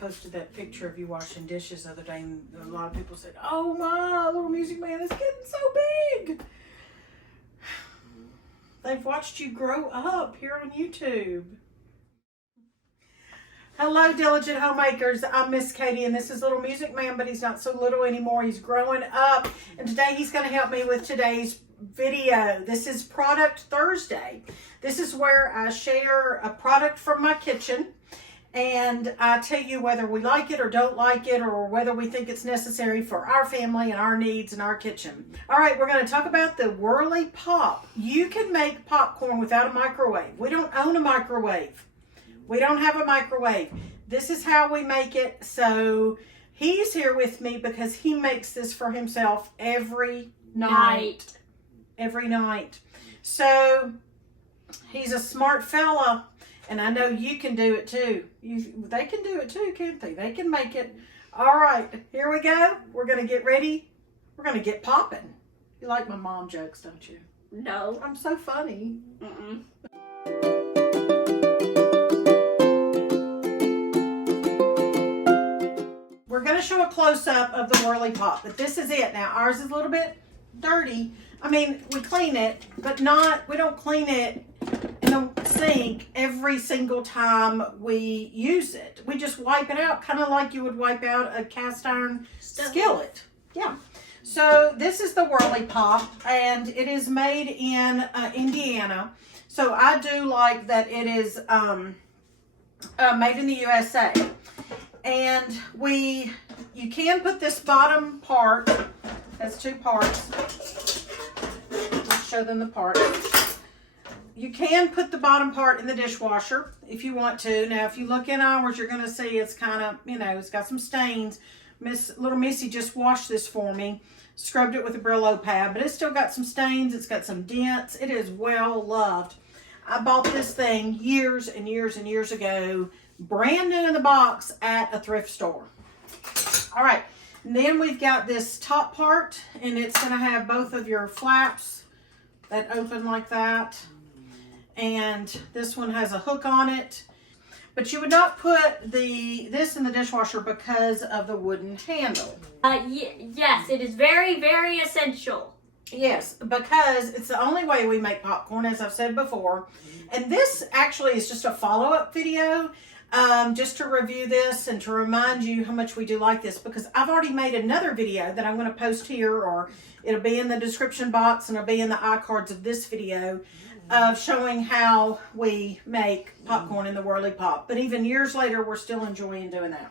posted that picture of you washing dishes the other day, and a lot of people said, "Oh my, Little Music Man is getting so big." They've watched you grow up here on YouTube. Hello, diligent homemakers. I'm Miss Katie, and this is Little Music Man, but he's not so little anymore. He's growing up, and today he's going to help me with today's video. This is Product Thursday. This is where I share a product from my kitchen, and I tell you whether we like it or don't like it, or whether we think it's necessary for our family and our needs in our kitchen. All right, we're going to talk about the Whirly-Pop. You can make popcorn without a microwave. We don't own a microwave. We don't have a microwave. This is how we make it. So he's here with me because he makes this for himself every night. Every night. So he's a smart fella, and I know you can do it too. They can do it too, can't they? They can make it. All right, here we go. We're going to get ready. We're going to get popping. You like my mom jokes, don't you? No. I'm so funny. Mm-mm. We're going to show a close-up of the Whirly-Pop, but this is it. Now, ours is a little bit dirty. I mean, we clean it, but we don't clean it in the sink every single time we use it. We just wipe it out, kind of like you would wipe out a cast iron skillet. Yeah. So this is the Whirly-Pop, and it is made in Indiana. So I do like that it is made in the USA. And you can put this bottom part, has two parts. Let's show them the part. You can put the bottom part in the dishwasher if you want to. Now, if you look in ours, you're going to see it's kind of, it's got some stains. Little Missy just washed this for me, scrubbed it with a Brillo pad, but it's still got some stains. It's got some dents. It is well loved. I bought this thing years and years and years ago, brand new in the box at a thrift store. All right, and then we've got this top part, and it's going to have both of your flaps that open like that, and this one has a hook on it. But you would not put this in the dishwasher because of the wooden handle. Yes, it is very, very essential. Yes, because it's the only way we make popcorn, as I've said before. And this actually is just a follow-up video. Just to review this and to remind you how much we do like this, because I've already made another video that I'm going to post here, or it'll be in the description box and it'll be in the iCards of this video, of showing how we make popcorn in the Whirly-Pop. But even years later, we're still enjoying doing that.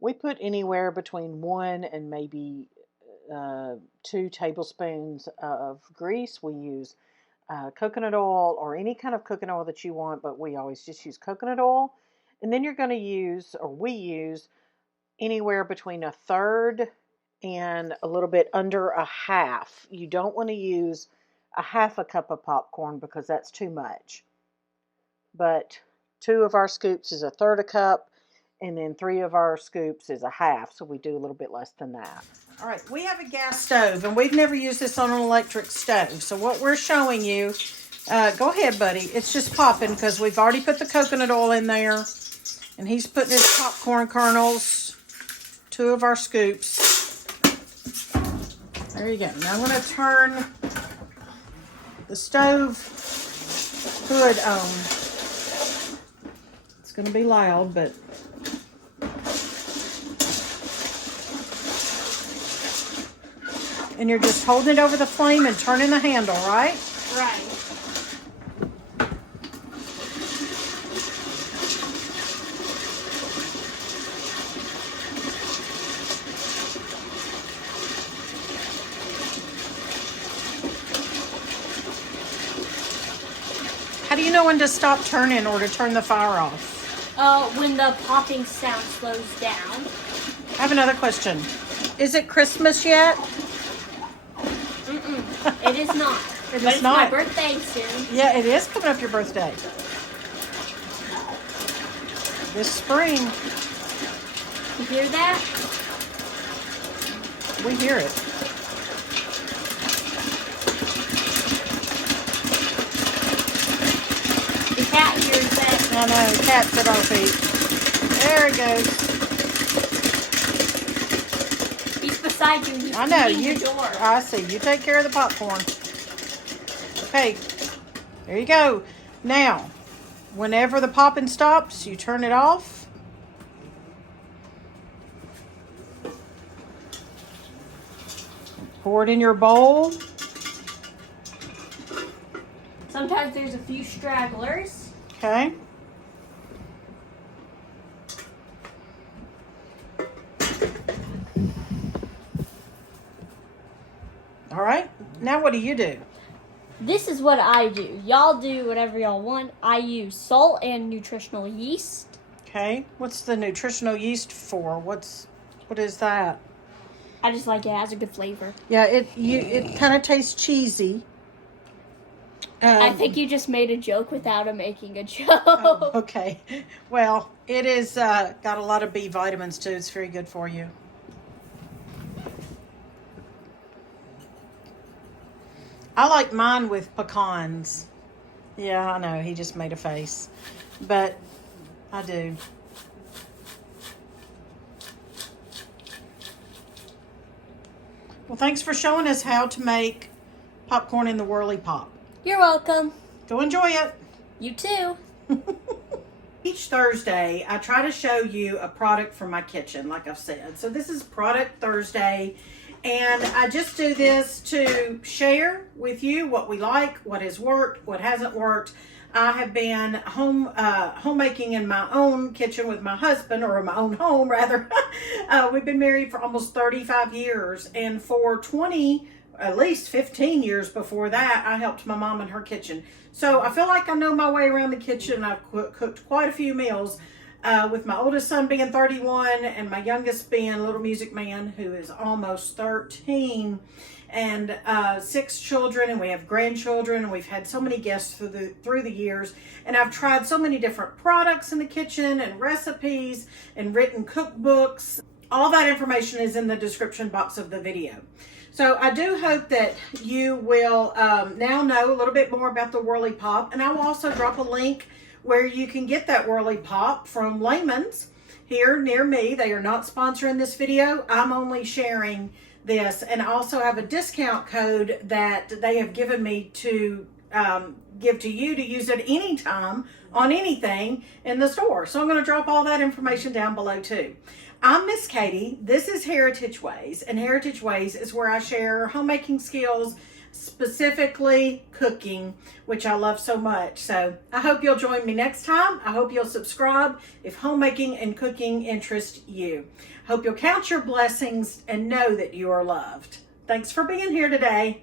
We put anywhere between 1 and maybe 2 tablespoons of grease. We use coconut oil or any kind of cooking oil that you want, but we always just use coconut oil. And then you're going to use, or we use, anywhere between 1/3 and a little bit under 1/2. You don't want to use 1/2 cup of popcorn because that's too much. But 2 of our scoops is 1/3 cup, and then 3 of our scoops is 1/2. So we do a little bit less than that. All right, we have a gas stove, and we've never used this on an electric stove. So what we're showing you, go ahead, buddy. It's just popping because we've already put the coconut oil in there. And he's putting his popcorn kernels, 2 of our scoops. There you go. Now I'm going to turn the stove hood on. It's going to be loud, but... And you're just holding it over the flame and turning the handle, right? Right. How do you know when to stop turning or to turn the fire off? When the popping sound slows down. I have another question. Is it Christmas yet? It is not. It but is it's not. my birthday soon. Yeah, it is coming up your birthday. This spring. You hear that? We hear it. The cat hears that. I know, cats at our feet. There it goes. He's beside you. He's I know. eating the door. I see. You take care of the popcorn. Okay. There you go. Now, whenever the popping stops, you turn it off. Pour it in your bowl. Sometimes there's a few stragglers. Okay. All right. Now what do you do? This is what I do. Y'all do whatever y'all want. I use salt and nutritional yeast. Okay. What's the nutritional yeast for? What is that? I just like it. It has a good flavor. Yeah, it kind of tastes cheesy. I think you just made a joke without making a joke. Oh, okay. Well, it is got a lot of B vitamins too. It's very good for you. I like mine with pecans. Yeah, I know. He just made a face. But I do. Well, thanks for showing us how to make popcorn in the Whirly-Pop. You're welcome. Go enjoy it. You too. Each Thursday, I try to show you a product from my kitchen, like I've said. So this is Product Thursday, and I just do this to share with you what we like, what has worked, what hasn't worked. I have been homemaking in my own kitchen with my husband, or in my own home, rather. We've been married for almost 35 years, and for at least 15 years before that, I helped my mom in her kitchen. So I feel like I know my way around the kitchen. I've cooked quite a few meals, with my oldest son being 31 and my youngest being Little Music Man, who is almost 13, and 6 children, and we have grandchildren, and we've had so many guests through the years, and I've tried so many different products in the kitchen and recipes and written cookbooks. All that information is in the description box of the video. So I do hope that you will now know a little bit more about the Whirly-Pop, and I will also drop a link where you can get that Whirly-Pop from Layman's here near me. They are not sponsoring this video. I'm only sharing this, and I also have a discount code that they have given me to give to you to use at any time on anything in the store. So I'm going to drop all that information down below too. I'm Miss Katie. This is Heritage Ways, and Heritage Ways is where I share homemaking skills, specifically cooking, which I love so much. So I hope you'll join me next time. I hope you'll subscribe if homemaking and cooking interest you. Hope you'll count your blessings and know that you are loved. Thanks for being here today.